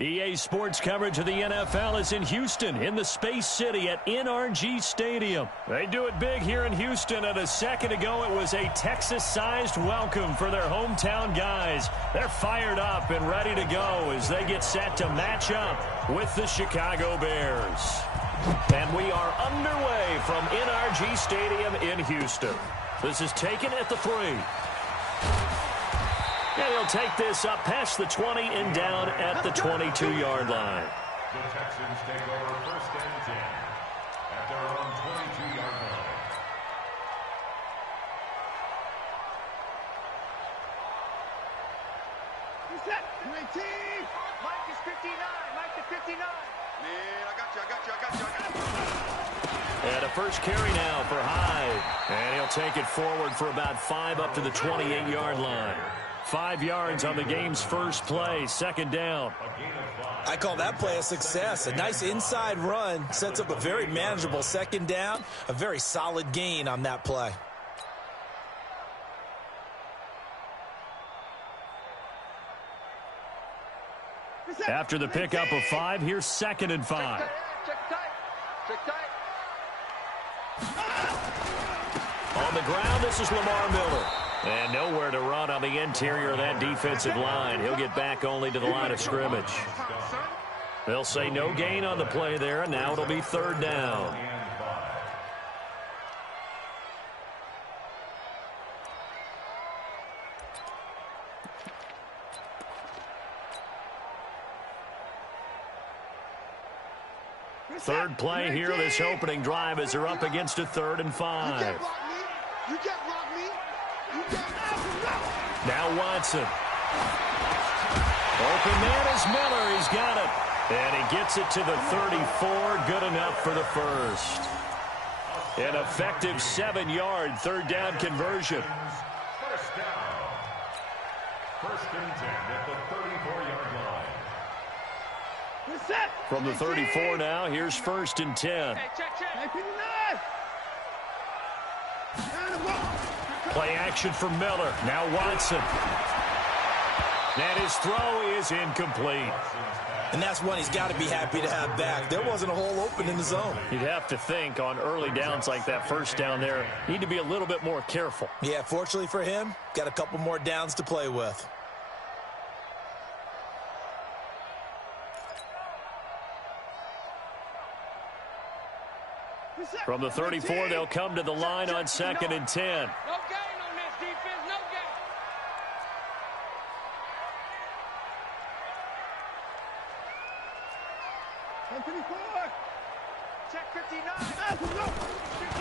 EA Sports coverage of the NFL is in Houston, in the Space City at NRG Stadium. They do it big here in Houston, and a second ago it was a Texas-sized welcome for their hometown guys. They're fired up and ready to go as they get set to match up with the Chicago Bears. And we are underway from NRG Stadium in Houston. This is taken at the 3. And he'll take this up past the 20 and down at the 22-yard line. The Texans take over 1st and 10 at their own 22-yard line. Reset. 19. Mike is 59. Mike to 59. Man, I got you. And a first carry now for Hyde. And he'll take it forward for about 5 up to the 28-yard line. 5 yards on the game's first play, 2nd down. I call that play a success. A nice inside run sets up a very manageable 2nd down. A very solid gain on that play. After the pickup of 5, here's 2nd and 5. Check tight. On the ground, this is Lamar Miller. And nowhere to run on the interior of that defensive line. He'll get back only to the line of scrimmage. They'll say no gain on the play there, and now it'll be 3rd down. Third play here, this opening drive as they're up against a 3rd and 5. Now Watson. Open man is Miller. He's got it. And he gets it to the 34. Good enough for the first. An effective 7-yard 3rd down conversion. First down. 1st and 10 at the 34-yard line. Reset. From the 34 now, here's 1st and 10. Hey, check. Play action for Miller. Now Watson. And his throw is incomplete. And that's one he's got to be happy to have back. There wasn't a hole open in the zone. You'd have to think on early downs like that, 1st down there, need to be a little bit more careful. Yeah, fortunately for him, got a couple more downs to play with. From the 34, they'll come to the line on 2nd and 10. No gain on this defense. No gain. Check 59.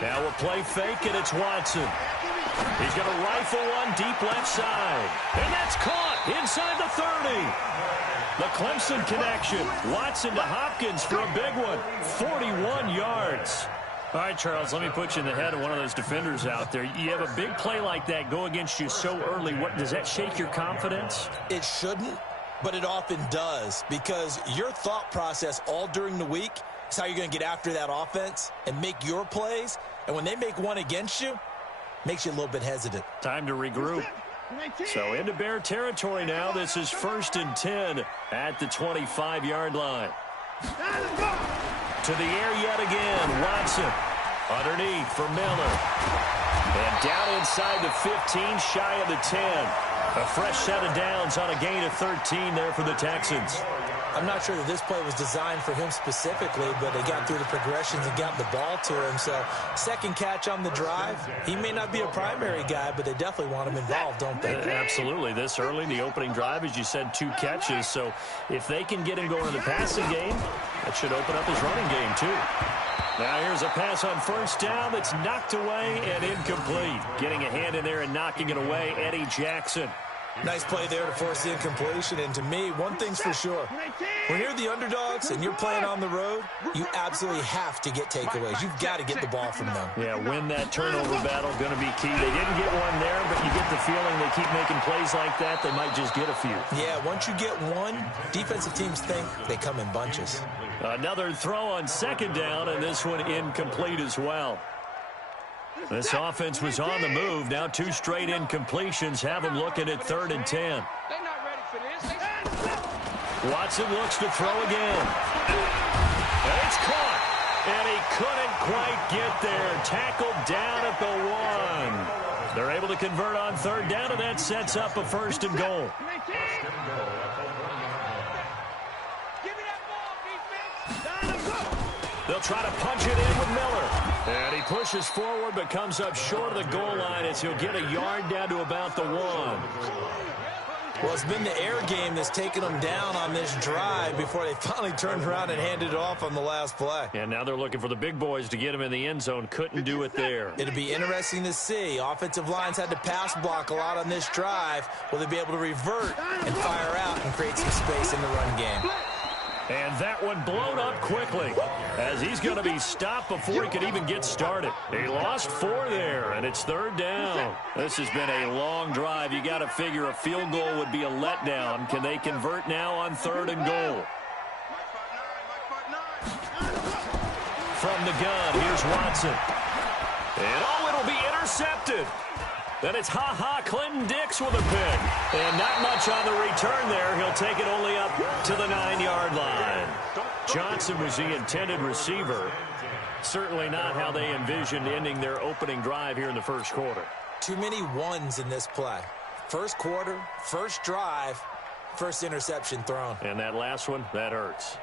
Now a play fake, and it's Watson. He's going to rifle one deep left side. And that's caught inside the 30. The Clemson connection. Watson to Hopkins for a big one. 41 yards. All right, Charles, let me put you in the head of one of those defenders out there. You have a big play like that go against you so early. What does that shake your confidence? It shouldn't, but it often does, because your thought process all during the week is how you're going to get after that offense and make your plays. And when they make one against you, makes you a little bit hesitant. Time to regroup. So into Bear territory now. This is 1st and 10 at the 25-yard line. To the air yet again. Watson underneath for Miller. And down inside the 15, shy of the 10. A fresh set of downs on a gain of 13 there for the Texans. I'm not sure that this play was designed for him specifically, but they got through the progressions and got the ball to him. So 2nd catch on the drive. He may not be a primary guy, but they definitely want him involved, don't they? Absolutely. This early in the opening drive, as you said, 2 catches. So if they can get him going in the passing game, that should open up his running game too. Now here's a pass on 1st down that's knocked away and incomplete. Getting a hand in there and knocking it away, Eddie Jackson. Nice play there to force the incompletion. And to me, one thing's for sure. When you're the underdogs and you're playing on the road, you absolutely have to get takeaways. You've got to get the ball from them. Yeah, win that turnover battle, going to be key. They didn't get one there, but you get the feeling they keep making plays like that, they might just get a few. Yeah, once you get one, defensive teams think they come in bunches. Another throw on 2nd down, and this one incomplete as well. This offense was on the move. Now 2 straight incompletions have them looking at 3rd and 10. They're not ready for this. Watson looks to throw again. And it's caught. And he couldn't quite get there. Tackled down at the 1. They're able to convert on third down, and that sets up a 1st and goal. They'll try to punch it in with Miller. And he pushes forward but comes up short of the goal line as he'll get a yard down to about the 1. Well, it's been the air game that's taken them down on this drive before they finally turned around and handed it off on the last play. And now they're looking for the big boys to get him in the end zone. Couldn't do it there. It'll be interesting to see. Offensive lines had to pass block a lot on this drive. Will they be able to revert and fire out and create some space in the run game? And that one blown up quickly as he's going to be stopped before he could even get started. He lost 4 there, and it's 3rd down. This has been a long drive. You got to figure a field goal would be a letdown. Can they convert now on 3rd and goal? From the gun, here's Watson. And it'll be intercepted. Then it's Clinton Dix with a pick. And not much on the return there. He'll take it only up to the 9-yard line. Johnson was the intended receiver. Certainly not how they envisioned ending their opening drive here in the first quarter. Too many ones in this play. First quarter, first drive, first interception thrown. And that last one, that hurts.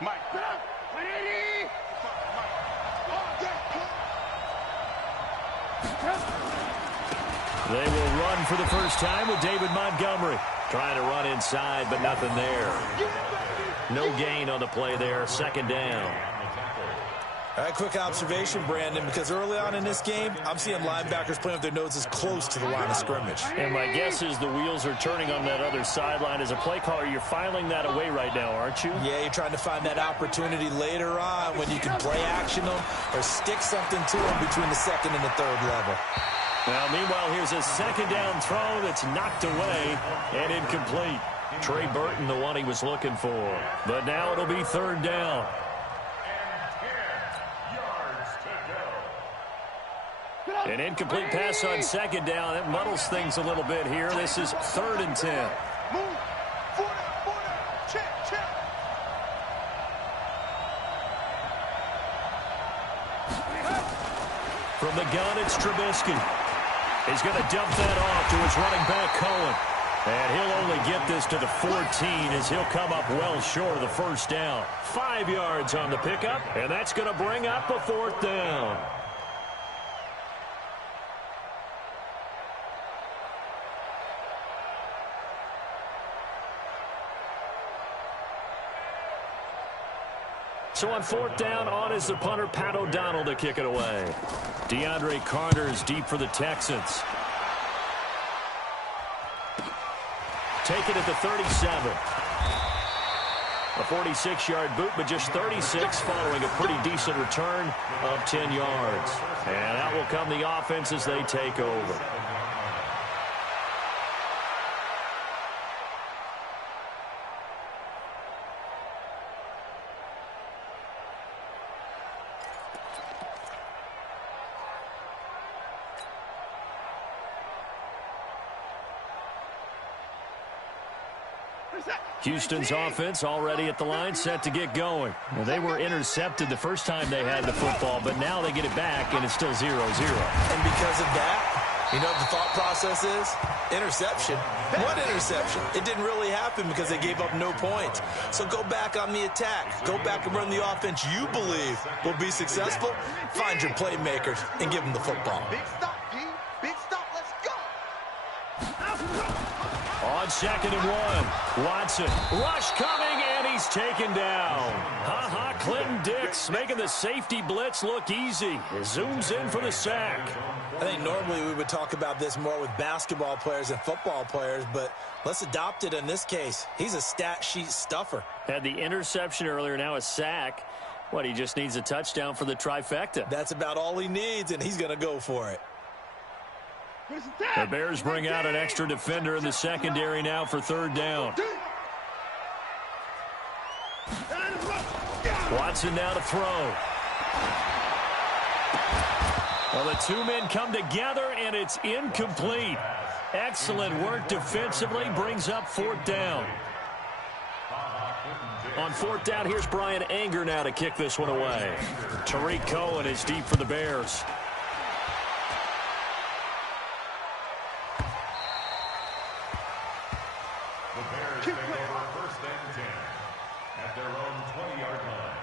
Mike. They will run for the first time with David Montgomery. Trying to run inside, but nothing there. No gain on the play there. 2nd down. All right, quick observation, Brandon, because early on in this game, I'm seeing linebackers playing with their noses close to the line of scrimmage. And my guess is the wheels are turning on that other sideline. As a play caller, you're filing that away right now, aren't you? Yeah, you're trying to find that opportunity later on when you can play action them or stick something to them between the 2nd and the 3rd level. Now, meanwhile, here's a 2nd down throw that's knocked away and incomplete. Trey Burton, the one he was looking for. But now it'll be 3rd down. An incomplete pass on 2nd down. That muddles things a little bit here. This is 3rd and 10. Move. 4 down. Check. From the gun, it's Trubisky. He's going to dump that off to his running back, Cohen. And he'll only get this to the 14 as he'll come up well short of the 1st down. 5 yards on the pickup, and that's going to bring up a 4th down. So on 4th down, on is the punter, Pat O'Donnell, to kick it away. DeAndre Carter's deep for the Texans. Take it at the 37. A 46-yard boot, but just 36 following a pretty decent return of 10 yards. And out will come the offense as they take over. Houston's offense already at the line, set to get going. Well, they were intercepted the first time they had the football, but now they get it back, and it's still 0-0. And because of that, you know what the thought process is? Interception. What interception? It didn't really happen because they gave up no points. So go back on the attack. Go back and run the offense you believe will be successful. Find your playmakers and give them the football. Big stop, G. Big stop. Let's go. On 2nd and 1, Watson. Rush coming, and he's taken down. Clinton Dix making the safety blitz look easy. He zooms in for the sack. I think normally we would talk about this more with basketball players and football players, but let's adopt it in this case. He's a stat sheet stuffer. Had the interception earlier, now a sack. What, he just needs a touchdown for the trifecta. That's about all he needs, and he's going to go for it. The Bears bring out an extra defender in the secondary now for 3rd down. Watson now to throw. Well, the two men come together, and it's incomplete. Excellent work defensively, brings up fourth down. On fourth down, here's Brian Anger now to kick this one away. Tariq Cohen is deep for the Bears. The Bears take over first and 10 at their own 20-yard line.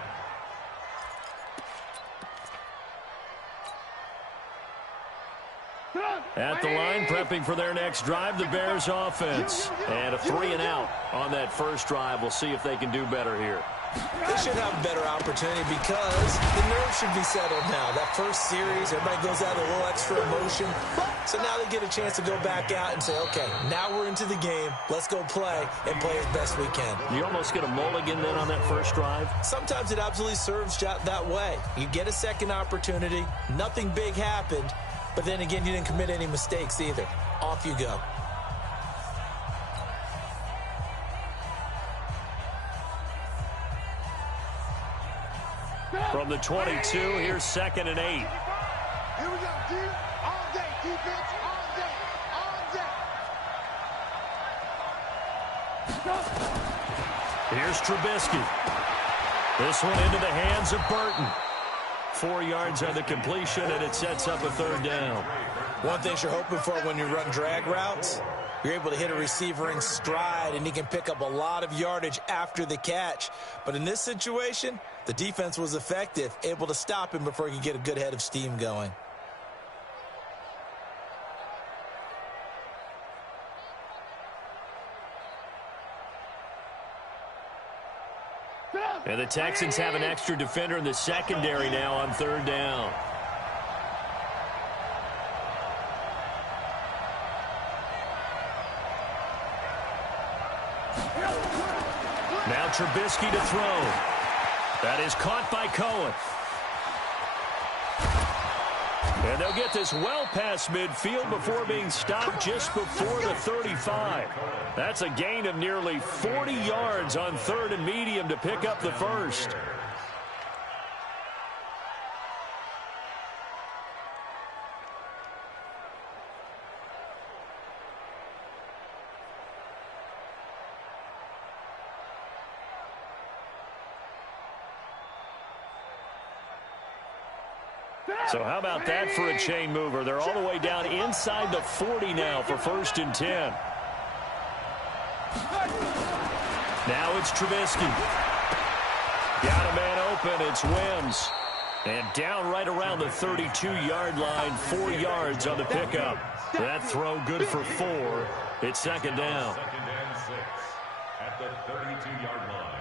At the line, prepping for their next drive, the Bears offense. And a 3-and-out on that first drive. We'll see if they can do better here. They should have a better opportunity because the nerves should be settled now. That first series, everybody goes out a little extra emotion. So now they get a chance to go back out and say, okay, now we're into the game. Let's go play and play as best we can. You almost get a mulligan then on that first drive? Sometimes it absolutely serves that way. You get a second opportunity. Nothing big happened. But then again, you didn't commit any mistakes either. Off you go. From the 22, here's 2nd and 8. Here we go, D. All day, defense, all day, all day. Here's Trubisky. This one into the hands of Burton. 4 yards on the completion, and it sets up a third down. One thing you're hoping for when you run drag routes, you're able to hit a receiver in stride, and he can pick up a lot of yardage after the catch. But in this situation, the defense was effective, able to stop him before he could get a good head of steam going. And the Texans have an extra defender in the secondary now on third down. Now Trubisky to throw. That is caught by Cohen. And they'll get this well past midfield before being stopped just before the 35. That's a gain of nearly 40 yards on 3rd and medium to pick up the first. So how about that for a chain mover? They're all the way down inside the 40 now for 1st and 10. Now it's Trubisky. Got a man open. It's Wims. And down right around the 32-yard line, 4 yards on the pickup. That throw good for 4. It's 2nd down. 2nd and 6 at the 32-yard line.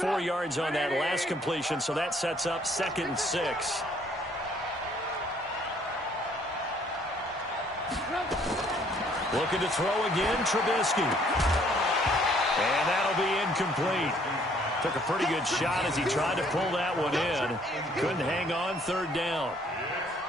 4 yards on that last completion, so that sets up 2nd and 6. Looking to throw again, Trubisky. And that'll be incomplete. Took a pretty good shot as he tried to pull that one in. Couldn't hang on, 3rd down.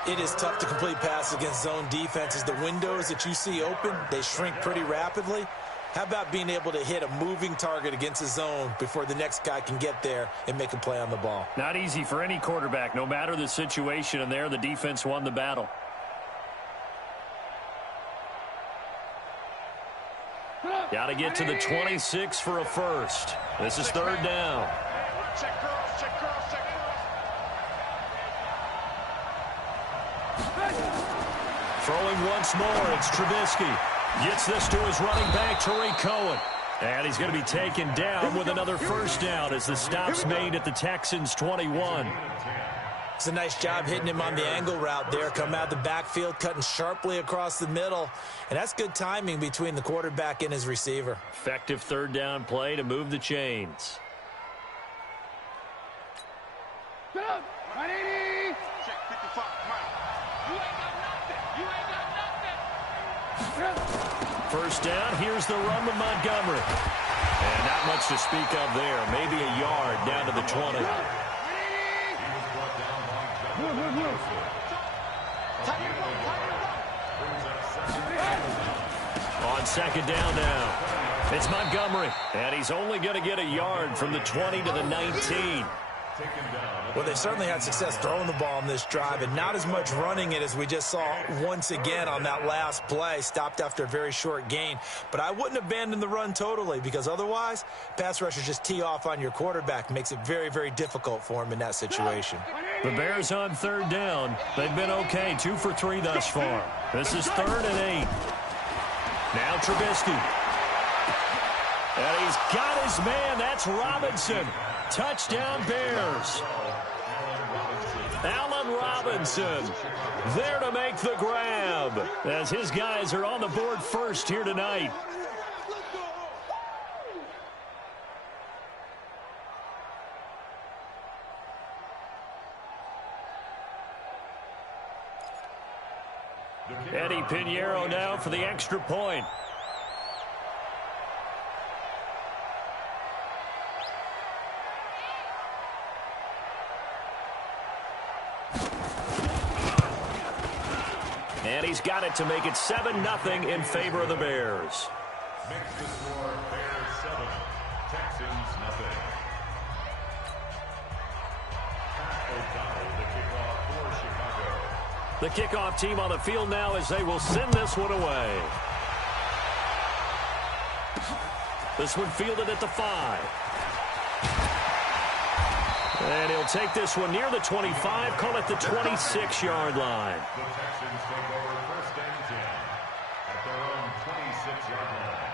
It is tough to complete passes against zone defenses. The windows that you see open, they shrink pretty rapidly. How about being able to hit a moving target against a zone before the next guy can get there and make a play on the ball? Not easy for any quarterback, no matter the situation, and there the defense won the battle. Got to get to the 26 for a first. This is 3rd down. Check girls, check girls, check girls. Throwing once more, it's Trubisky. Gets this to his running back, Tariq Cohen. And he's going to be taken down with another first down as the stop's made at the Texans' 21. It's a nice job hitting him on the angle route there. Come out of the backfield, cutting sharply across the middle. And that's good timing between the quarterback and his receiver. Effective 3rd down play to move the chains. Get up, 180. Check 55, Mike. You ain't got nothing. You ain't got nothing. First down, here's the run with Montgomery. And not much to speak of there. Maybe a yard down to the 20. On second down now, it's Montgomery, and he's only going to get a yard from the 20 to the 19. Well, they certainly had success throwing the ball on this drive, and not as much running it as we just saw once again on that last play. Stopped after a very short gain. But I wouldn't abandon the run totally, because otherwise, pass rushers just tee off on your quarterback. Makes it very, very difficult for him in that situation. The Bears on third down. They've been okay, 2 for 3 thus far. This is 3rd and 8. Now Trubisky. And he's got his man. That's Robinson. Touchdown Bears. Allen Robinson there to make the grab as his guys are on the board first here tonight. Eddie Pinheiro now for the extra point. And he's got it to make it 7-0 in favor of the Bears. Makes the score Bears 7, Texans nothing. Pat O'Donnell, the kickoff for Chicago. The kickoff team on the field now as they will send this one away. This one fielded at the 5. And he'll take this one near the 25, call it the 26-yard line. The Texans take over 1st and 10 at their own 26-yard line.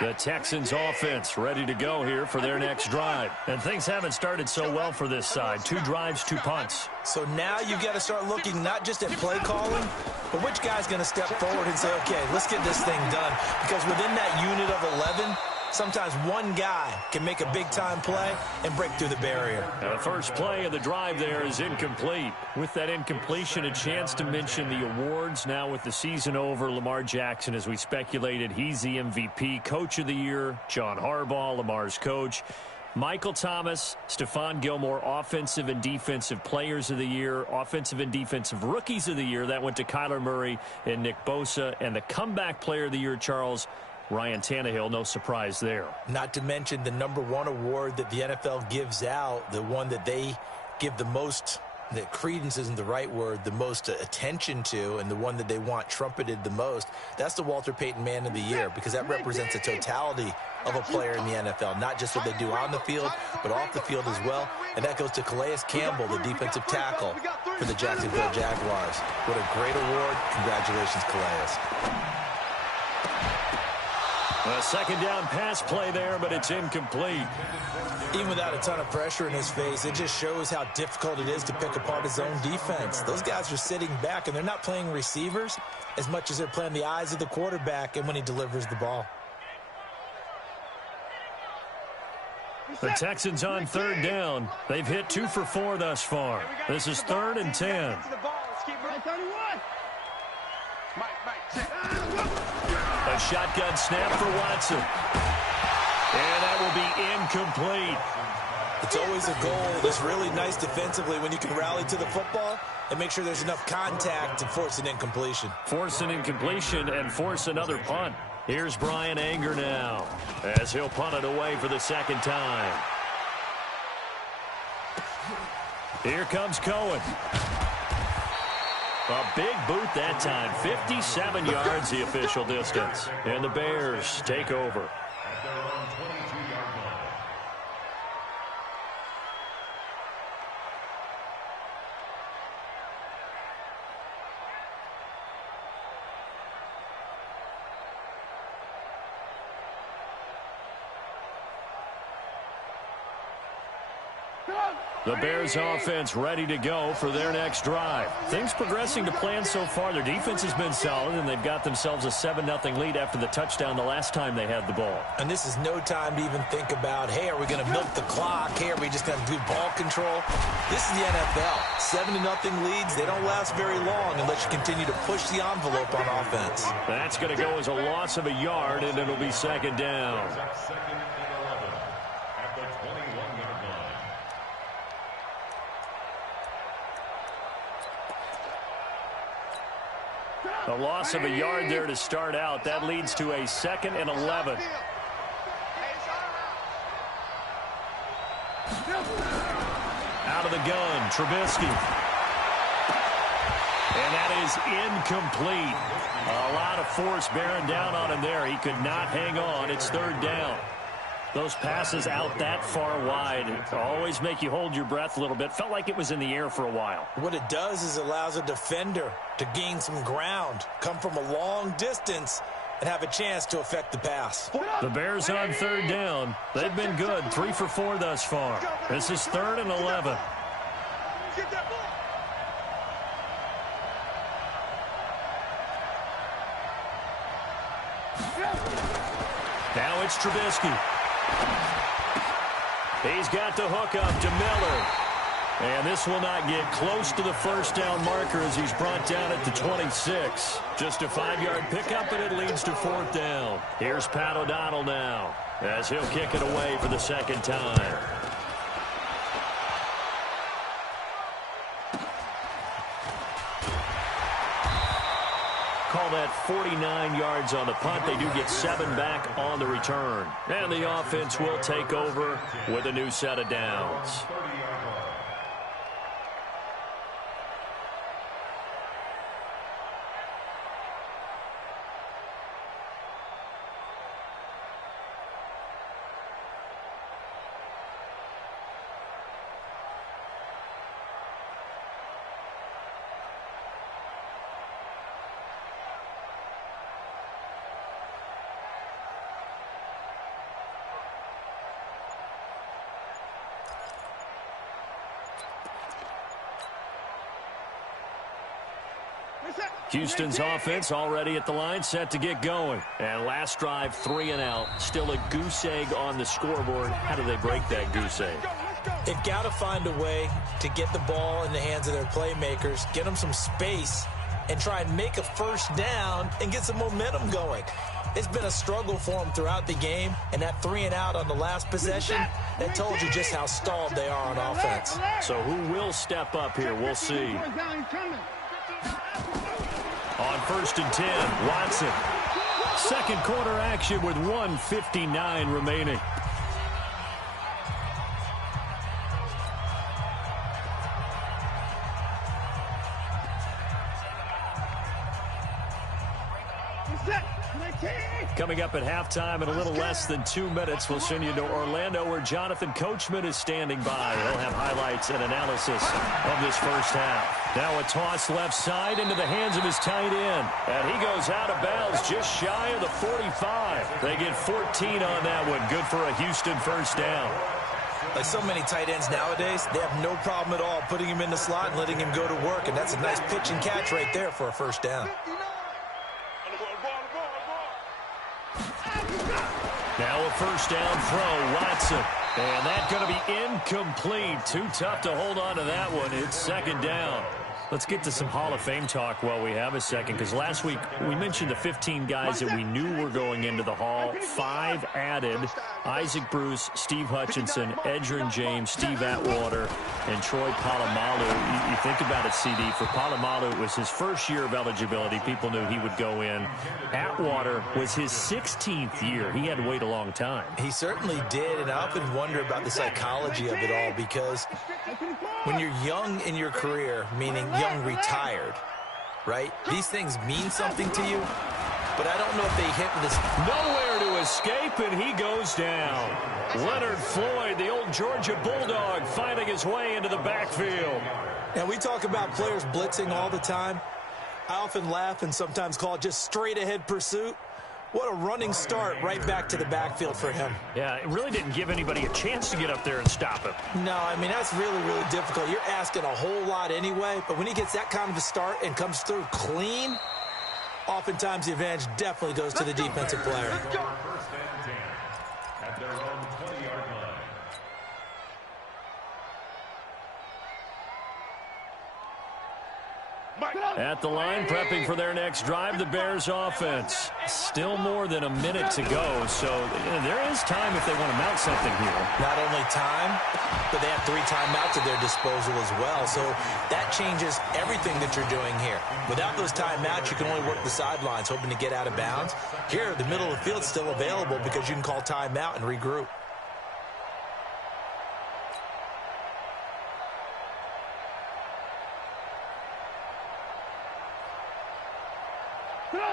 The Texans offense ready to go here for their next drive. And things haven't started so well for this side. 2 drives, 2 punts. So now you've got to start looking not just at play calling, but which guy's going to step forward and say, okay, let's get this thing done. Because within that unit of 11, sometimes one guy can make a big-time play and break through the barrier. Now, the first play of the drive there is incomplete. With that incompletion, a chance to mention the awards. Now with the season over, Lamar Jackson, as we speculated, he's the MVP, Coach of the Year. John Harbaugh, Lamar's coach. Michael Thomas, Stephon Gilmore, Offensive and Defensive Players of the Year, Offensive and Defensive Rookies of the Year. That went to Kyler Murray and Nick Bosa. And the Comeback Player of the Year, Charles, Ryan Tannehill, no surprise there. Not to mention the #1 award that the NFL gives out, the one that they give the most, that credence isn't the right word, the most attention to, and the one that they want trumpeted the most. That's the Walter Payton Man of the Year, because that represents the totality of a player in the NFL, not just what they do on the field, but off the field as well. And that goes to Calais Campbell, the defensive tackle for the Jacksonville Jaguars. What a great award. Congratulations, Calais. A second down pass play there, but it's incomplete. Even without a ton of pressure in his face, it just shows how difficult it is to pick apart his own defense. Those guys are sitting back, and they're not playing receivers as much as they're playing the eyes of the quarterback and when he delivers the ball. The Texans on third down. They've hit 2 for 4 thus far. This is 3rd and 10. A shotgun snap for Watson. And that will be incomplete. It's always a goal that's really nice defensively when you can rally to the football and make sure there's enough contact to force an incompletion. Force an incompletion and force another punt. Here's Brian Anger now as he'll punt it away for the 2nd time. Here comes Cohen. A big boot that time. 57 yards the official distance. And the Bears take over. At their own 22-yard line. Come on, The Bears offense ready to go for their next drive. Things progressing to plan so far. Their defense has been solid, and they've got themselves a 7-0 lead after the touchdown the last time they had the ball. And this is no time to even think about, hey, are we going to milk the clock? Hey, are we just going to do ball control? This is the NFL. 7-0 leads, they don't last very long unless you continue to push the envelope on offense. That's going to go as a loss of a yard, and it'll be second down. Second and 11 at the 21-yard line. A loss of a yard there to start out. That leads to a 2nd and 11. Out of the gun, Trubisky. And that is incomplete. A lot of force bearing down on him there. He could not hang on. It's third down. Those passes out that far wide always make you hold your breath a little bit. Felt like it was in the air for a while. What it does is allows a defender to gain some ground, come from a long distance, and have a chance to affect the pass. The Bears on third down. They've been good, 3 for 4 thus far. This is 3rd and 11. Now it's Trubisky. He's got the hook up to Miller. And this will not get close to the first down marker as he's brought down at the 26. Just a 5-yard pickup, and it leads to 4th down. Here's Pat O'Donnell now as he'll kick it away for the second time. Call that 49 yards on the punt. They do get 7 back on the return. And the offense will take over with a new set of downs. Houston's offense already at the line, set to get going. And last drive, 3 and out. Still a goose egg on the scoreboard. How do they break that goose egg? They've got to find a way to get the ball in the hands of their playmakers, get them some space, and try and make a first down and get some momentum going. It's been a struggle for them throughout the game, and that 3 and out on the last possession, that told you just how stalled they are on offense. So who will step up here? We'll see. On 1st and 10, Watson. Second quarter action with 1:59 remaining. Coming up at halftime in a little less than 2 minutes, we'll send you to Orlando where Jonathan Coachman is standing by. He'll have highlights and analysis of this first half. Now a toss left side into the hands of his tight end. And he goes out of bounds just shy of the 45. They get 14 on that one. Good for a Houston first down. Like so many tight ends nowadays, they have no problem at all putting him in the slot and letting him go to work. And that's a nice pitch and catch right there for a first down. Now a first down throw, Watson. And that's going to be incomplete. Too tough to hold on to that one. It's second down. Let's get to some Hall of Fame talk while we have a second, because last week we mentioned the 15 guys that we knew were going into the Hall. 5 added: Isaac Bruce, Steve Hutchinson, Edgerrin James, Steve Atwater, and Troy Polamalu. You think about it, CD. For Polamalu, it was his first year of eligibility. People knew he would go in. Atwater was his 16th year. He had to wait a long time. He certainly did, and I often wonder about the psychology of it all, because when you're young in your career, meaning young retired, right? These things mean something to you, but I don't know if they hit this. Nowhere to escape, and he goes down. Leonard Floyd, the old Georgia Bulldog, finding his way into the backfield. And we talk about players blitzing all the time. I often laugh and sometimes call it just straight-ahead pursuit. What a running start right back to the backfield for him. Yeah, it really didn't give anybody a chance to get up there and stop him. No, I mean, that's really, really difficult. You're asking a whole lot anyway, but when he gets that kind of a start and comes through clean, oftentimes the advantage definitely goes to the defensive player. First and 10 at their own 20-yard line. At the line, prepping for their next drive, the Bears offense. Still more than a minute to go, so there is time if they want to mount something here. Not only time, but they have 3 timeouts at their disposal as well, so that changes everything that you're doing here. Without those timeouts, you can only work the sidelines, hoping to get out of bounds. Here, the middle of the field's still available because you can call timeout and regroup.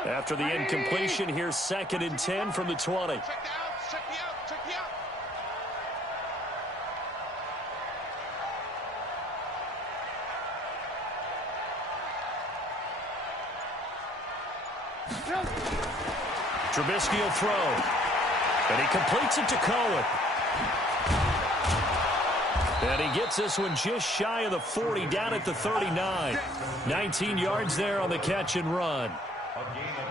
After the incompletion, here's 2nd and 10 from the 20. Check the out. Trubisky will throw. And he completes it to Cohen. And he gets this one just shy of the 40, down at the 39. 19 yards there on the catch and run.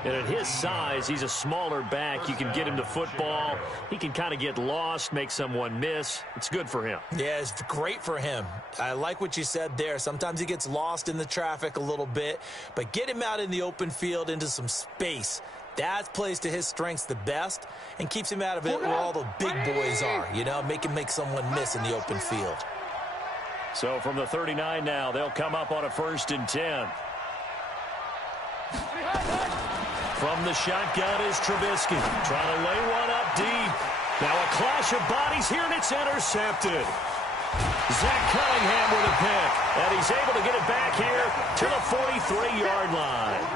And at his size, he's a smaller back. You can get him to football. He can kind of get lost, make someone miss. It's good for him. Yeah, it's great for him. I like what you said there. Sometimes he gets lost in the traffic a little bit, but get him out in the open field into some space. That plays to his strengths the best and keeps him out of it where all the big boys are, you know, make someone miss in the open field. So from the 39 now, they'll come up on a 1st and 10. From the shotgun is Trubisky, trying to lay one up deep. Now a clash of bodies here, and it's intercepted. Zach Cunningham with a pick, and he's able to get it back here to the 43-yard line.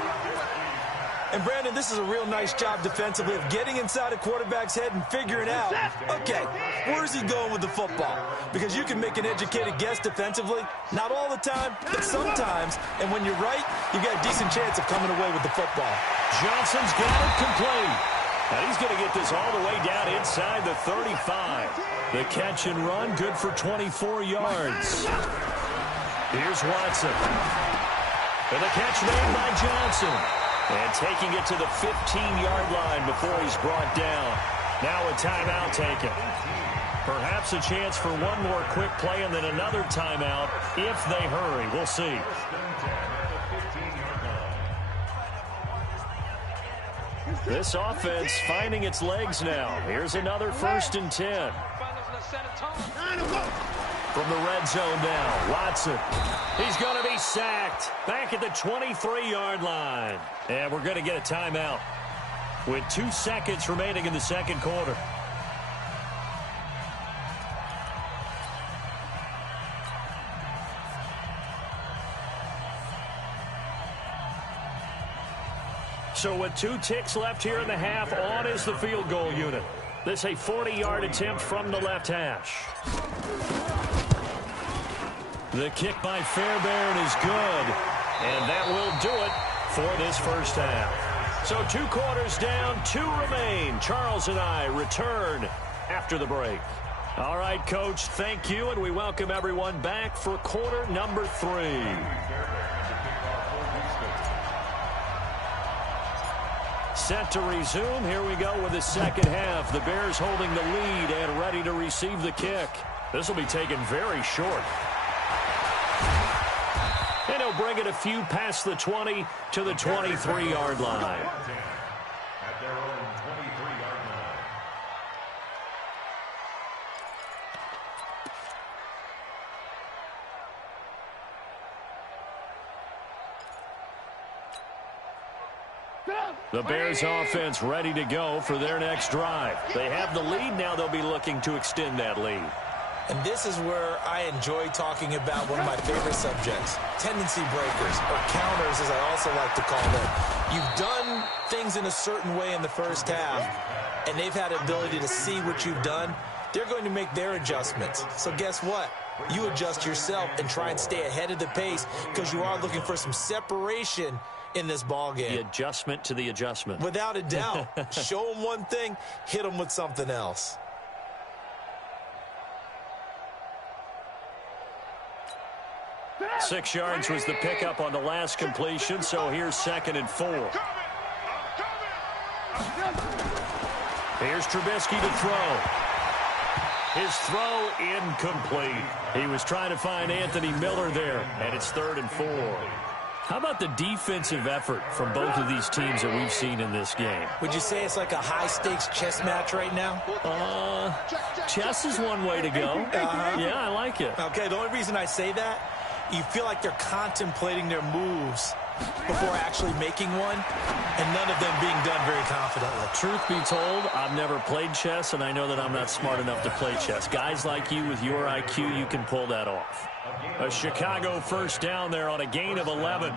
And, Brandon, this is a real nice job defensively of getting inside a quarterback's head and figuring out, okay, where's he going with the football? Because you can make an educated guess defensively. Not all the time, but sometimes. And when you're right, you've got a decent chance of coming away with the football. Johnson's got it complete. And he's going to get this all the way down inside the 35. The catch and run, good for 24 yards. Here's Watson. And the catch made by Johnson. And taking it to the 15-yard line before he's brought down. Now a timeout taken. Perhaps a chance for one more quick play and then another timeout if they hurry. We'll see. This offense finding its legs now. Here's another 1st and 10. From the red zone now, Watson. He's going to be sacked. Back at the 23-yard line. And we're going to get a timeout with 2 seconds remaining in the second quarter. So with 2 ticks left here in the half, on is the field goal unit. This a 40-yard attempt from the left hash. The kick by Fairbairn is good, and that will do it for this first half. So 2 quarters down, 2 remain. Charles and I return after the break. All right, Coach, thank you, and we welcome everyone back for quarter number 3. Set to resume. Here we go with the second half. The Bears holding the lead and ready to receive the kick. This will be taken very short. And he'll bring it a few past the 20 to the 23-yard line. At their own 23-yard line. The Bears offense ready to go for their next drive. They have the lead. Now they'll be looking to extend that lead. And this is where I enjoy talking about one of my favorite subjects, tendency breakers, or counters as I also like to call them. You've done things in a certain way in the first half, and they've had the ability to see what you've done they're going to make their adjustments. So guess what? You adjust yourself and try and stay ahead of the pace because you are looking for some separation in this ball game. The adjustment to the adjustment. Without a doubt. Show them one thing, hit them with something else. Six yards was the pickup on the last completion, so here's 2nd and 4. Here's Trubisky to throw. His throw incomplete. He was trying to find Anthony Miller there, and it's 3rd and 4. How about the defensive effort from both of these teams that we've seen in this game? Would you say it's like a high-stakes chess match right now? Chess is one way to go. Yeah, I like it. Okay, the only reason I say that, you feel like they're contemplating their moves before actually making one, and none of them being done very confidently. Truth be told, I've never played chess, and I know that I'm not smart enough to play chess. Guys like you with your IQ, you can pull that off. A Chicago first down there on a gain of 11.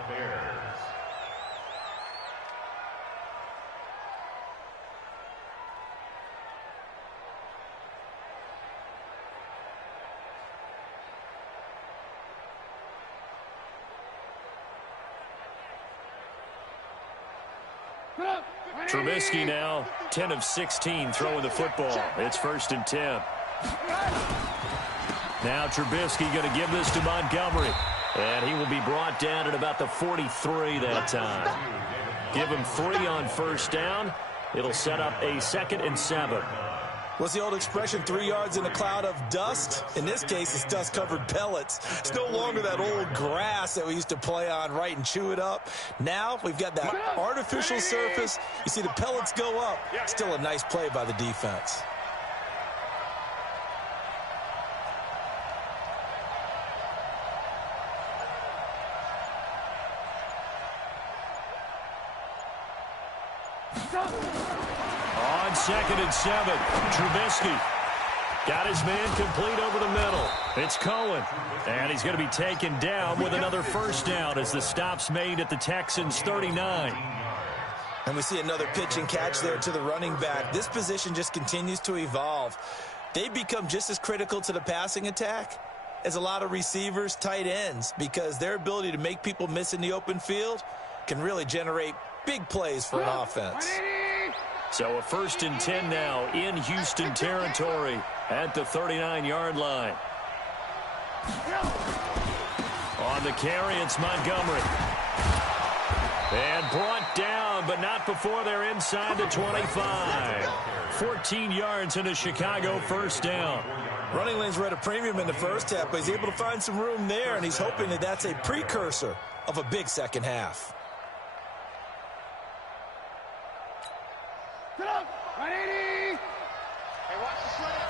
Trubisky now 10 of 16 throwing the football. It's 1st and 10. Now Trubisky going to give this to Montgomery. And he will be brought down at about the 43 that time. Give him 3 on first down. It'll set up a 2nd and 7. What's the old expression, 3 yards in a cloud of dust? In this case, it's dust-covered pellets. It's no longer that old grass that we used to play on, right, and chew it up. Now we've got that artificial surface. You see the pellets go up. Still a nice play by the defense. On 2nd and 7, Trubisky got his man complete over the middle. It's Cohen, and he's going to be taken down with another first down as the stop's made at the Texans' 39. And we see another pitch and catch there to the running back. This position just continues to evolve. They become just as critical to the passing attack as a lot of receivers, tight ends, because their ability to make people miss in the open field can really generate big plays for an offense. So a 1st and 10 now in Houston territory at the 39-yard line. On the carry, it's Montgomery. And brought down, but not before they're inside the 25. 14 yards and a Chicago first down. Running lanes were at a premium in the first half, but he's able to find some room there, and he's hoping that that's a precursor of a big second half. Get up! 180! Hey, watch the slant!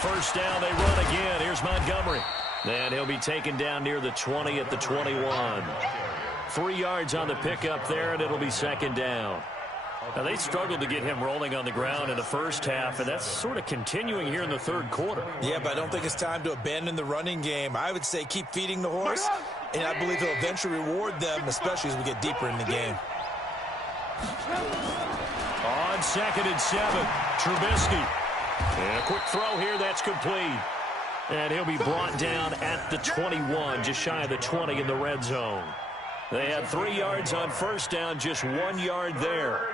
First down, they run again. Here's Montgomery. And he'll be taken down near the 20 at the 21. 3 yards on the pickup there, and it'll be 2nd down. Now, they struggled to get him rolling on the ground in the first half, and that's sort of continuing here in the 3rd quarter. Yeah, but I don't think it's time to abandon the running game. I would say keep feeding the horse, and I believe he'll eventually reward them, especially as we get deeper in the game. On 2nd and 7, Trubisky. And a quick throw here, that's complete. And he'll be brought down at the 21, just shy of the 20 in the red zone. They had 3 yards on first down, just 1 yard there.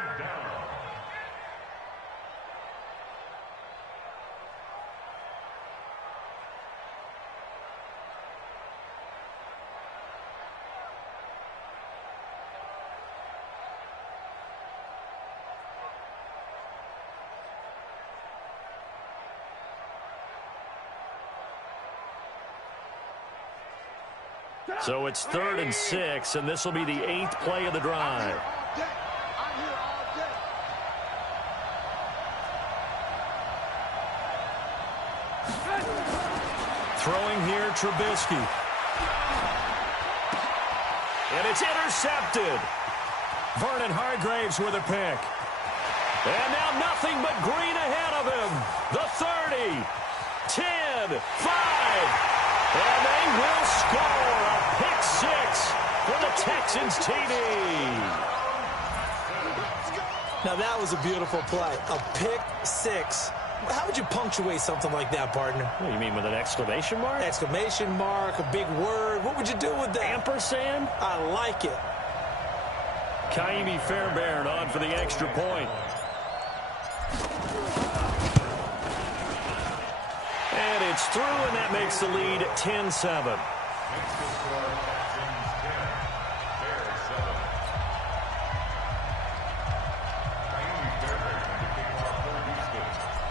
So it's 3rd and 6, and this will be the 8th play of the drive. Throwing here, Trubisky. And it's intercepted. Vernon Hargreaves with a pick. And now nothing but green ahead of him. The 30, 10, 5. And they will score a pick 6 for the Texans TD. Now, that was a beautiful play. A pick six. How would you punctuate something like that, partner? What do you mean, with an exclamation mark? Exclamation mark, a big word. What would you do with that? Ampersand? I like it. Kaimi Fairbairn on for the extra point. And it's through, and that makes the lead 10-7.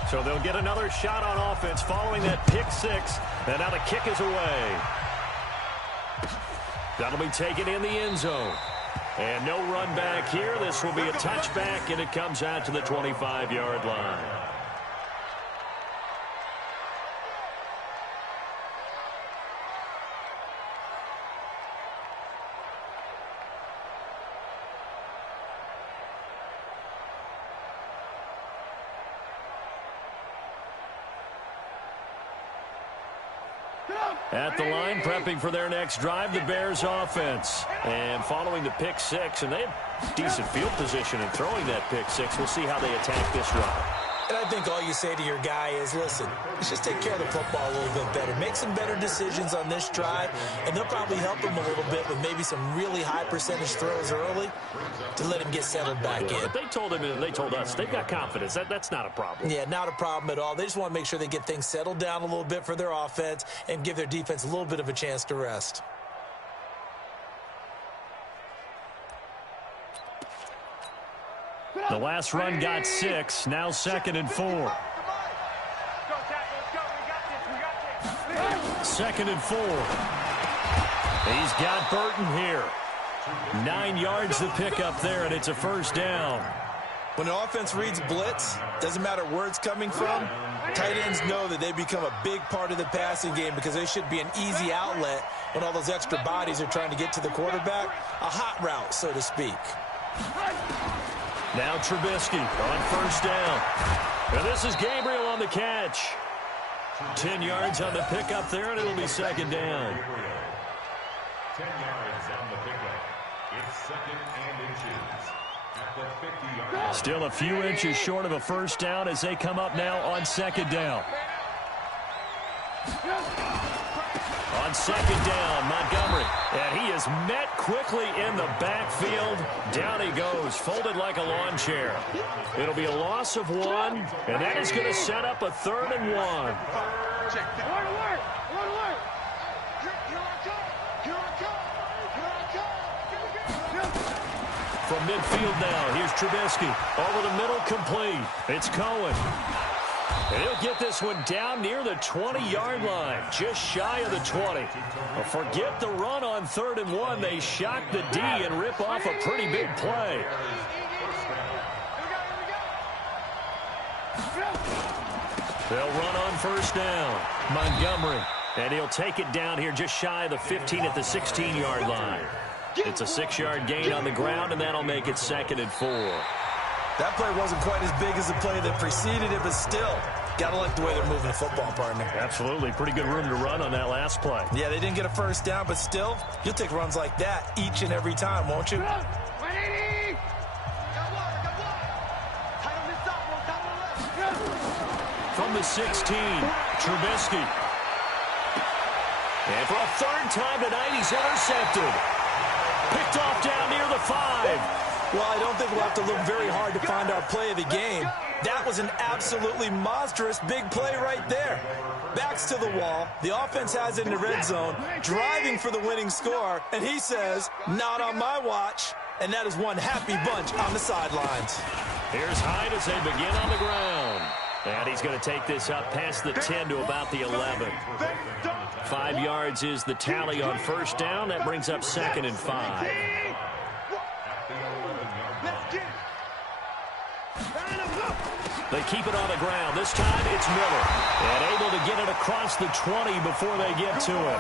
So they'll get another shot on offense following that pick six. And now the kick is away. That'll be taken in the end zone. And no run back here. This will be a touchback, and it comes out to the 25-yard line. At the line, prepping for their next drive, the Bears offense. And following the pick six, and they have decent field position in throwing that pick six. We'll see how they attack this drive. And I think all you say to your guy is, listen, let's just take care of the football a little bit better. Make some better decisions on this drive, and they'll probably help him a little bit with maybe some really high percentage throws early to let him get settled back in. But they told him, and they told us, they've got confidence. That's not a problem. Yeah, not a problem at all. They just want to make sure they get things settled down a little bit for their offense and give their defense a little bit of a chance to rest. The last run got 6. Now 2nd and 4. 2nd and 4. He's got Burton here. 9 yards to pick up there, and it's a first down. When an offense reads blitz, doesn't matter where it's coming from, tight ends know that they become a big part of the passing game because they should be an easy outlet when all those extra bodies are trying to get to the quarterback. A hot route, so to speak. Now Trubisky on first down. And this is Gabriel on the catch. 10 yards on the pickup there, and it'll be 2nd down. 10 yards on the pickup. It's 2nd and inches at the 50-yard line. Still a few inches short of a first down as they come up now on 2nd down. On 2nd down, Montgomery. And he is met quickly in the backfield. Down he goes, folded like a lawn chair. It'll be a loss of 1, and that is going to set up a 3rd and 1. From midfield now, here's Trubisky. Over the middle, complete. It's Cohen. And he'll get this one down near the 20-yard line, just shy of the 20. Well, forget the run on 3rd and 1. They shock the D and rip off a pretty big play. They'll run on first down. Montgomery. And he'll take it down here just shy of the 15 at the 16-yard line. It's a 6-yard gain on the ground, and that'll make it 2nd and 4. That play wasn't quite as big as the play that preceded it, but still, got to like the way they're moving the football, partner. Absolutely. Pretty good room to run on that last play. Yeah, they didn't get a first down, but still, you'll take runs like that each and every time, won't you? From the 16, Trubisky. And for a 3rd time tonight, he's intercepted. Picked off down near the 5. Well, I don't think we'll have to look very hard to find our play of the game. That was an absolutely monstrous big play right there. Backs to the wall. The offense has it in the red zone, driving for the winning score. And he says, not on my watch. And that is one happy bunch on the sidelines. Here's Hyde as they begin on the ground. And he's going to take this up past the 10 to about the 11. 5 yards is the tally on first down. That brings up 2nd and 5. They keep it on the ground. This time it's Miller. And able to get it across the 20 before they get to it.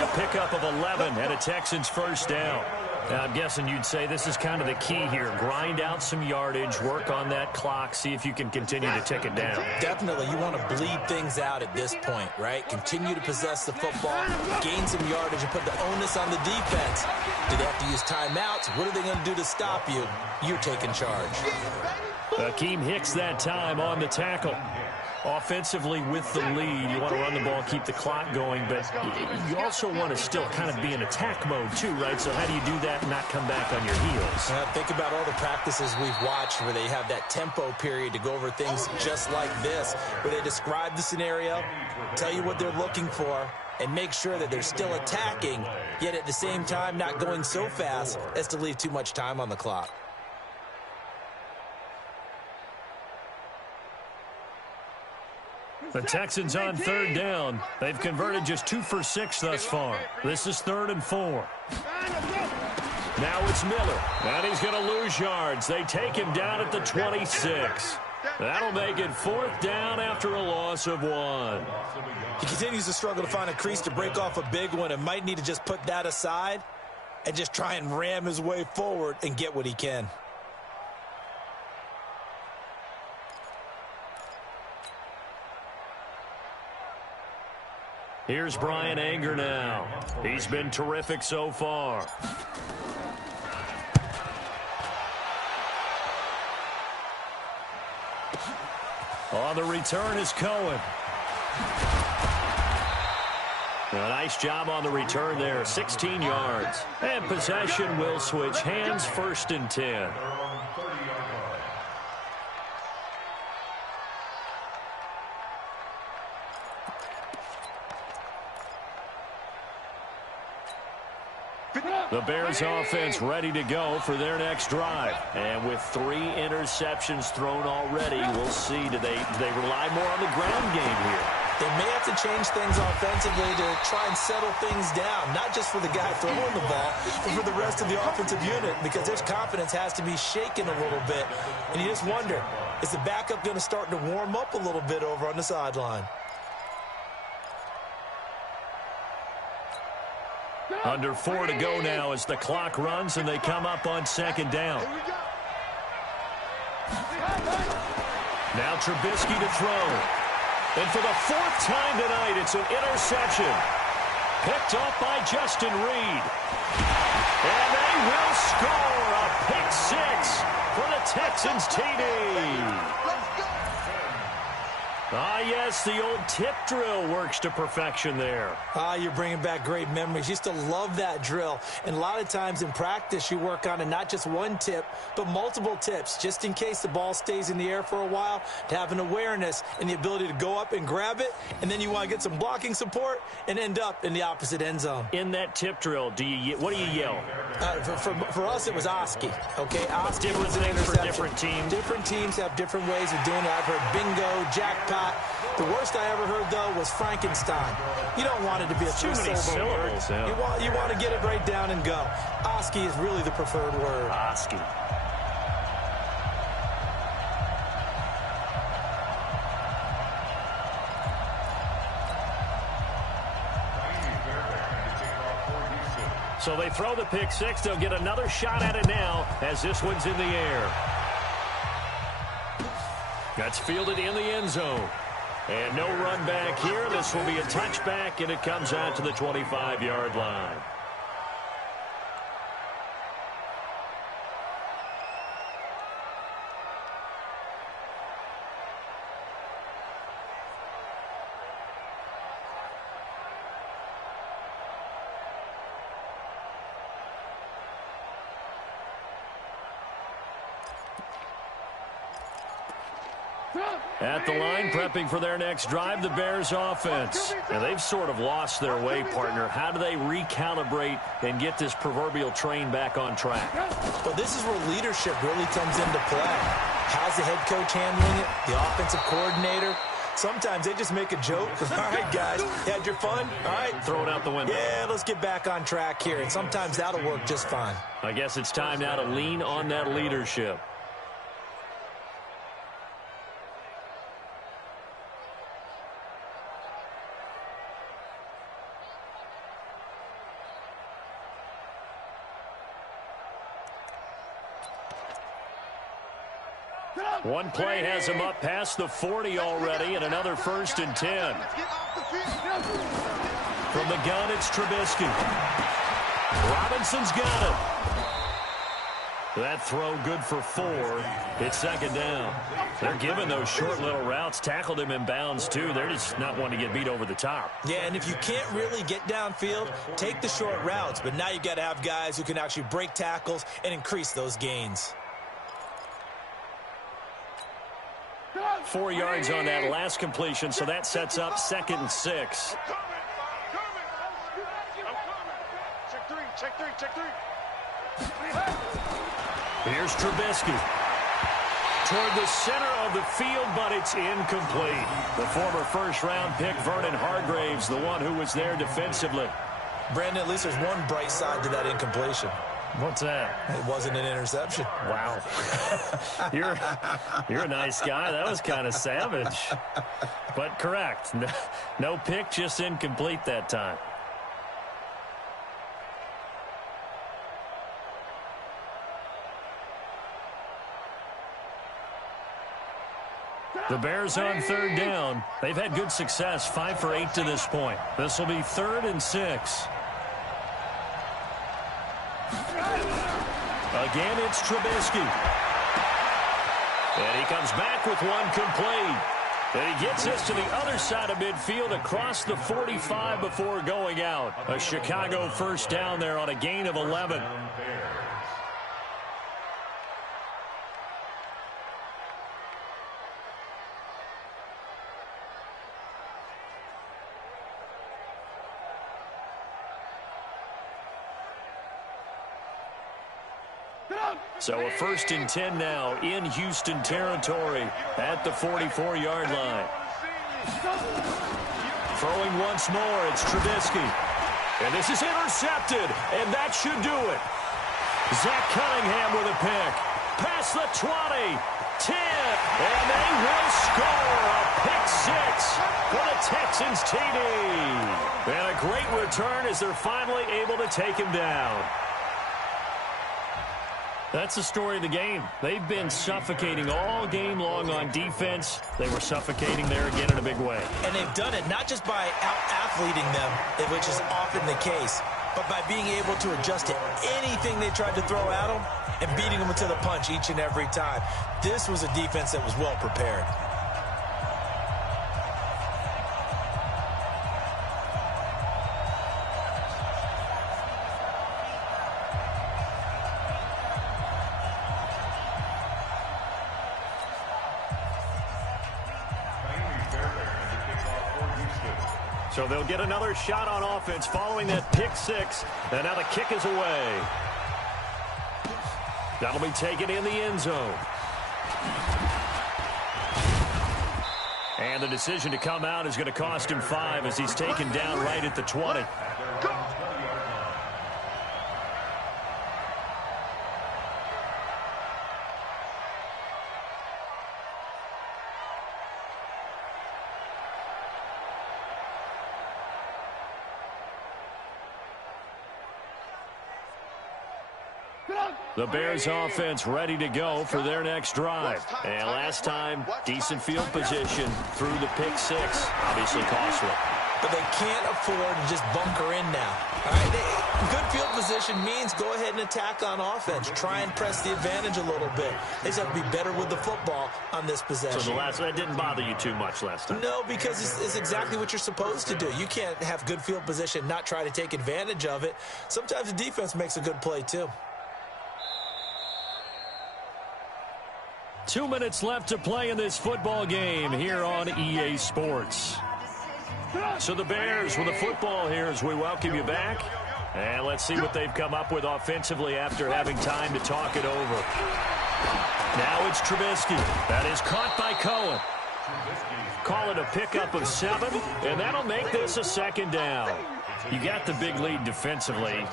A pickup of 11 and a Texans first down. I'm guessing you'd say this is kind of the key here. Grind out some yardage, work on that clock, see if you can continue to tick it down. Definitely, you want to bleed things out at this point, right? Continue to possess the football, gain some yardage, and put the onus on the defense. Do they have to use timeouts? What are they going to do to stop you? You're taking charge. Akeem Hicks that time on the tackle. Offensively with the lead, you want to run the ball, keep the clock going, but you also want to still kind of be in attack mode too, right? So how do you do that and not come back on your heels? Think about all the practices we've watched where they have that tempo period to go over things just like this, where they describe the scenario, tell you what they're looking for, and make sure that they're still attacking, yet at the same time not going so fast as to leave too much time on the clock. The Texans on third down. They've converted just 2 for 6 thus far. This is 3rd and 4. Now it's Miller, and he's going to lose yards. They take him down at the 26. That'll make it 4th down after a loss of 1. He continues to struggle to find a crease to break off a big one and might need to just put that aside and just try and ram his way forward and get what he can. Here's Brian Anger now. He's been terrific so far. On the return is Cohen. A nice job on the return there, 16 yards. And possession will switch hands, 1st and 10. The Bears offense ready to go for their next drive. And with 3 interceptions thrown already, we'll see. Do they rely more on the ground game here? They may have to change things offensively to try and settle things down, not just for the guy throwing the ball, but for the rest of the offensive unit, because their confidence has to be shaken a little bit. And you just wonder, is the backup going to start to warm up a little bit over on the sideline? Under 4 to go now as the clock runs and they come up on 2nd down. Now Trubisky to throw. And for the 4th time tonight, it's an interception. Picked off by Justin Reed. And they will score a pick 6 for the Texans TD. Ah, yes, the old tip drill works to perfection there. You're bringing back great memories. Used to love that drill. And a lot of times in practice, you work on it, not just one tip, but multiple tips, just in case the ball stays in the air for a while, to have an awareness and the ability to go up and grab it, and then you want to get some blocking support and end up in the opposite end zone. In that tip drill, what do you yell? For us, it was Oski. Okay, Oski was an things for interception. different teams. Different teams have different ways of doing it. I've heard bingo, jackpot. The worst I ever heard, though, was Frankenstein. You don't want it to be a Too many syllables. Yeah. You want to get it right down and go. Oski is really the preferred word. Oski. So they throw the pick 6. They'll get another shot at it now as this one's in the air. That's fielded in the end zone. And no run back here. This will be a touchback, and it comes out to the 25-yard line. At the line, prepping for their next drive, the Bears offense. And they've sort of lost their way, partner. How do they recalibrate and get this proverbial train back on track? Well, this is where leadership really comes into play. How's the head coach handling it? The offensive coordinator? Sometimes they just make a joke. All right, guys, you had your fun? All right. Throw it out the window. Yeah, let's get back on track here. And sometimes that'll work just fine. I guess it's time now to lean on that leadership. One play has him up past the 40 already, and another 1st and 10. From the gun, it's Trubisky. Robinson's got it. That throw good for 4. It's 2nd down. They're giving those short little routes. Tackled him in bounds, too. They're just not wanting to get beat over the top. Yeah, and if you can't really get downfield, take the short routes. But now you got to have guys who can actually break tackles and increase those gains. 4 yards on that last completion, so that sets up 2nd and 6. Check three. Here's Trubisky. Toward the center of the field, but it's incomplete. The former first-round pick, Vernon Hargreaves, the one who was there defensively. Brandon, at least there's one bright side to that incompletion. What's that? It wasn't an interception. Wow. You're a nice guy. That was kind of savage. But correct. No pick, just incomplete that time. The Bears on 3rd down. They've had good success, 5 for 8 to this point. This will be 3rd and 6. Again, it's Trubisky. And he comes back with one complete. And he gets this to the other side of midfield across the 45 before going out. A Chicago 1st down there on a gain of 11. So a 1st and 10 now in Houston territory at the 44-yard line. Throwing once more, it's Trubisky. And this is intercepted, and that should do it. Zach Cunningham with a pick. Past the 20, 10, and they will score a pick 6 for the Texans TD. And a great return as they're finally able to take him down. That's the story of the game. They've been suffocating all game long on defense. They were suffocating there again in a big way. And they've done it not just by out-athleting them, which is often the case, but by being able to adjust to anything they tried to throw at them and beating them to the punch each and every time. This was a defense that was well prepared. So they'll get another shot on offense following that pick 6. And now the kick is away. That'll be taken in the end zone. And the decision to come out is going to cost him 5 as he's taken down right at the 20. The Bears offense ready to go for their next drive. And last time, decent field position through the pick 6. Obviously costly. But they can't afford to just bunker in now. All right, good field position means go ahead and attack on offense. Try and press the advantage a little bit. They just have to be better with the football on this possession. So that didn't bother you too much last time? No, because it's exactly what you're supposed to do. You can't have good field position, not try to take advantage of it. Sometimes the defense makes a good play too. 2 minutes left to play in this football game here on EA Sports. So the Bears with the football here as we welcome you back. And let's see what they've come up with offensively after having time to talk it over. Now it's Trubisky. That is caught by Cohen. Call it a pickup of 7, and that'll make this a 2nd down. You got the big lead defensively.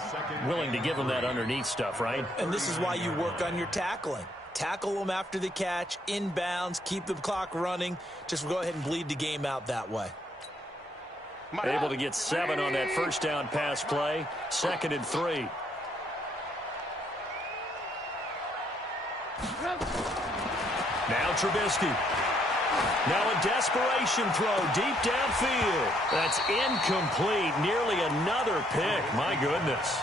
Willing to give them that underneath stuff, right? And this is why you work on your tackling. Tackle them after the catch, inbounds, keep the clock running. Just go ahead and bleed the game out that way. Able to get 7 on that first down pass play. 2nd and 3. Now Trubisky. Now a desperation throw deep downfield. That's incomplete. Nearly another pick. My goodness.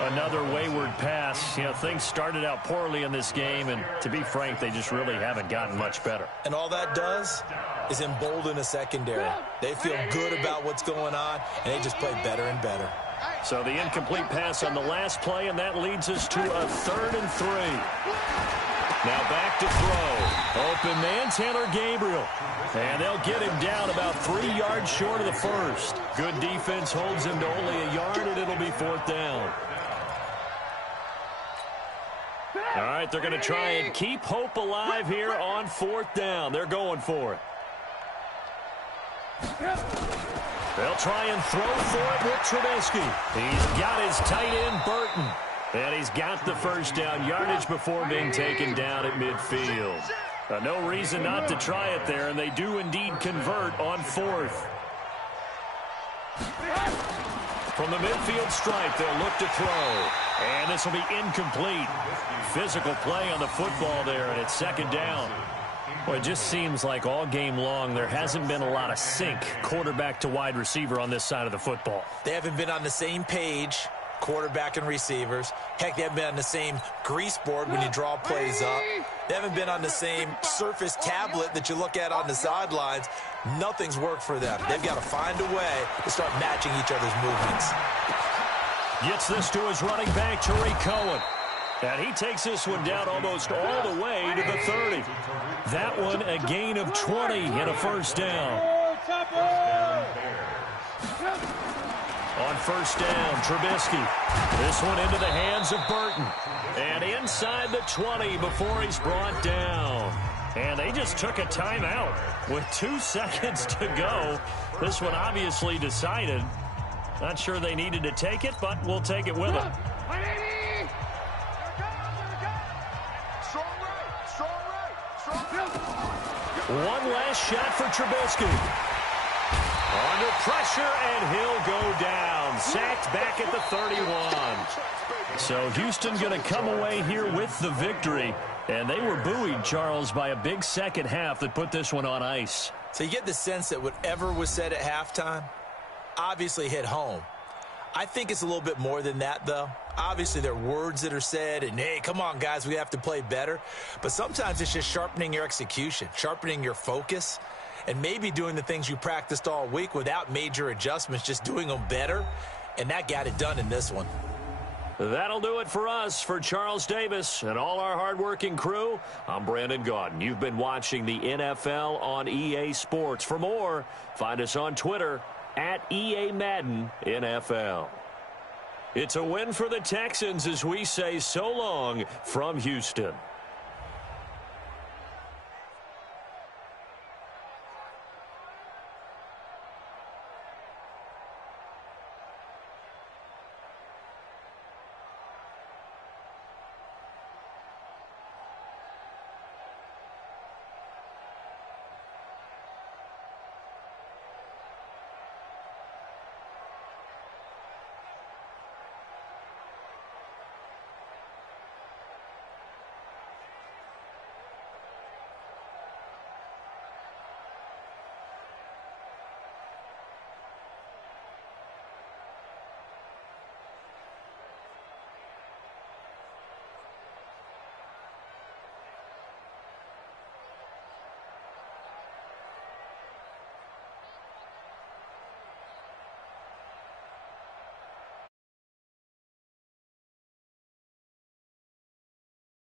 Another wayward pass. You know, things started out poorly in this game, and to be frank, they just really haven't gotten much better. And all that does is embolden a secondary. They feel good about what's going on, and they just play better and better. So the incomplete pass on the last play, and that leads us to a 3rd and 3. Now back to throw. Open man, Taylor Gabriel. And they'll get him down about 3 yards short of the first. Good defense holds him to only a yard, and it'll be 4th down. All right, they're going to try and keep hope alive here on 4th down. They're going for it. They'll try and throw for it with Trubisky. He's got his tight end, Burton. And he's got the first down yardage before being taken down at midfield. No reason not to try it there, and they do indeed convert on 4th. From the midfield stripe, they'll look to throw. And this will be incomplete. Physical play on the football there, and it's 2nd down. Well, it just seems like all game long there hasn't been a lot of sync quarterback to wide receiver on this side of the football. They haven't been on the same page, quarterback and receivers. Heck, they haven't been on the same grease board when you draw plays up. They haven't been on the same surface tablet that you look at on the sidelines. Nothing's worked for them. They've got to find a way to start matching each other's movements. Gets this to his running back, Tariq Cohen. And he takes this one down almost all the way to the 30. That one a gain of 20 and a 1st down. On 1st down, Trubisky. This one into the hands of Burton. And inside the 20 before he's brought down. And they just took a timeout with 2 seconds to go. This one obviously decided. Not sure they needed to take it, but we'll take it with them. One last shot for Trubisky. Under pressure, and he'll go down. Sacked back at the 31. So Houston going to come away here with the victory. And they were buoyed, Charles, by a big second half that put this one on ice. So you get the sense that whatever was said at halftime obviously hit home. I think it's a little bit more than that, though. Obviously, there are words that are said, and, hey, come on, guys, we have to play better. But sometimes it's just sharpening your execution, sharpening your focus, and maybe doing the things you practiced all week without major adjustments, just doing them better. And that got it done in this one. That'll do it for us. For Charles Davis and all our hardworking crew, I'm Brandon Gaudin. You've been watching the NFL on EA Sports. For more, find us on Twitter at EA Madden NFL. It's a win for the Texans as we say so long from Houston.